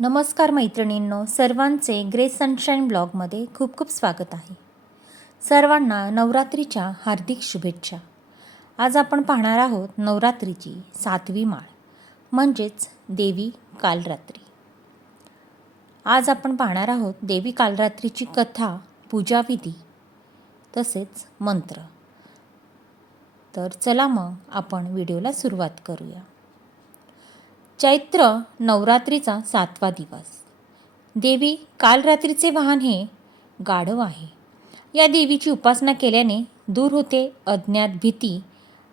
नमस्कार मैत्रिणींनो सर्वांचे ग्रेस सनशाईन ब्लॉगमध्ये खूप खूप स्वागत आहे. सर्वांना नवरात्रीच्या हार्दिक शुभेच्छा. आज आपण पाहणार आहोत नवरात्रीची सातवी माळ म्हणजेच देवी कालरात्री. आज आपण पाहणार आहोत देवी कालरात्रीची कथा पूजाविधी तसेच मंत्र. तर चला मग आपण व्हिडिओला सुरुवात करूया. चैत्र नवरात्रीचा सातवा दिवस. देवी काल रात्रीचे वाहन हे गाढव आहे. या देवीची उपासना केल्याने दूर होते अज्ञात भीती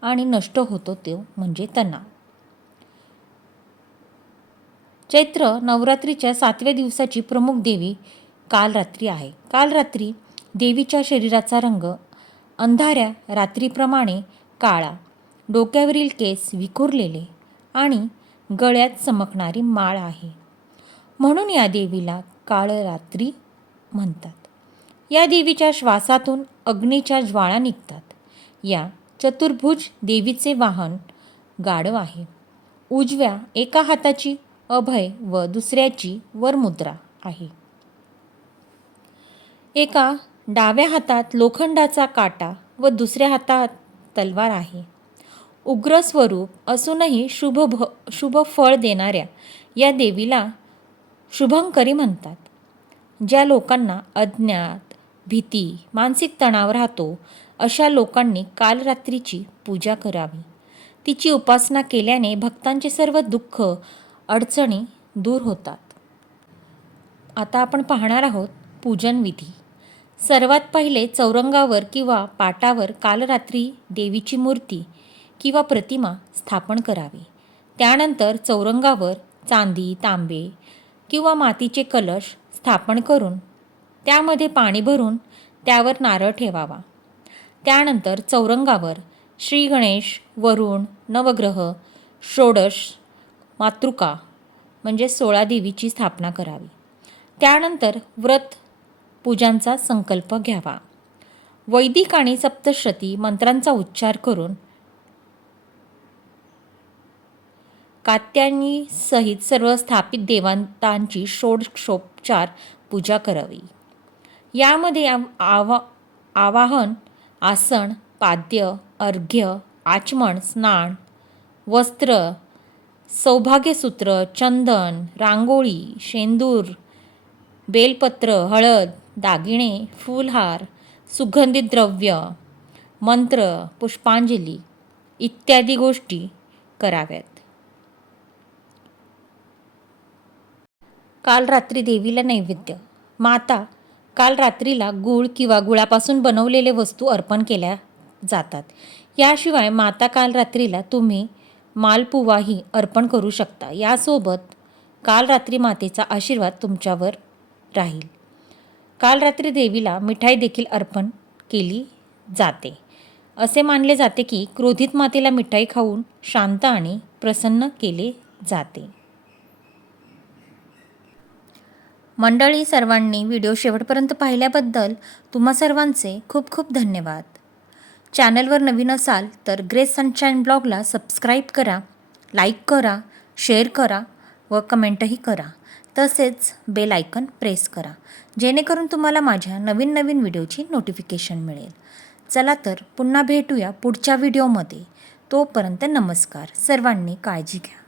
आणि नष्ट होतो तो म्हणजे तणाव. चैत्र नवरात्रीच्या सातव्या दिवसाची प्रमुख देवी काल रात्री आहे. काल रात्री देवीच्या शरीराचा रंग अंधाऱ्या रात्रीप्रमाणे काळा डोक्यावरील केस विखुरलेले आणि गळ्यात चमकणारी माळ आहे. म्हणून या देवीला काळरात्री म्हणतात. या देवीच्या श्वासातून अग्नीच्या ज्वाळा निघतात. या चतुर्भुज देवीचे वाहन गाढव आहे. उजव्या एका हाताची अभय व दुसऱ्याची वरमुद्रा आहे. एका डाव्या हातात लोखंडाचा काटा व दुसऱ्या हातात तलवार आहे. उग्र स्वरूप असूनही शुभ भ शुभ फळ देणाऱ्या या देवीला शुभंकरी म्हणतात. ज्या लोकांना अज्ञात भीती मानसिक तणाव राहतो अशा लोकांनी काल रात्रीची पूजा करावी. तिची उपासना केल्याने भक्तांचे सर्व दुःख अडचणी दूर होतात. आता आपण पाहणार आहोत पूजनविधी सर्वात पहिले चौरंगावर किंवा पाटावर काल रात्री देवीची मूर्ती किंवा प्रतिमा स्थापन करावी. त्यानंतर चौरंगावर चांदी तांबे किंवा मातीचे कलश स्थापन करून त्यामध्ये पाणी भरून त्यावर नारळ ठेवावा. त्यानंतर चौरंगावर श्री गणेश वरुण नवग्रह षोडश मातृका म्हणजे सोळा देवीची स्थापना करावी. त्यानंतर व्रत पूजांचा संकल्प घ्यावा. वैदिक आणि सप्तशती मंत्रांचा उच्चार करून कात्यानी सहित सर्व स्थापित देवतांची षोडशोपचार पूजा करावी. यामध्ये आवा आवाहन आसन पाद्य अर्घ्य आचमन स्नान वस्त्र सौभाग्यसूत्र चंदन रांगोळी शेंदूर बेलपत्र हळद दागिने फुलहार सुगंधित द्रव्य मंत्र पुष्पांजली इत्यादी गोष्टी कराव्यात. काल रात्री देवीला नैवेद्य. माता काल रात्रीला गूळ किंवा गुळापासून बनवलेले वस्तू अर्पण केल्या जातात. याशिवाय माता काल रात्रीला तुम्ही मालपुवाही अर्पण करू शकता. यासोबत काल रात्री मातेचा आशीर्वाद तुमच्यावर राहील. काल रात्री देवीला मिठाई देखील अर्पण केली जाते. असे मानले जाते की क्रोधित मातेला मिठाई खाऊन शांत आणि प्रसन्न केले जाते. मंडळी सर्वांनी व्हिडिओ शेवटपर्यंत पाहिल्याबद्दल तुम्हा सर्वांचे खूप खूप धन्यवाद. चॅनलवर नवीन असाल तर ग्रेस सनशाईन ब्लॉगला सबस्क्राईब करा लाईक करा शेअर करा व कमेंटही करा. तसेच बेल आयकन प्रेस करा जेणेकरून तुम्हाला माझ्या नवीन नवीन व्हिडिओची नोटिफिकेशन मिळेल. चला तर पुन्हा भेटूया पुढच्या व्हिडिओमध्ये. तोपर्यंत नमस्कार. सर्वांनी काळजी घ्या.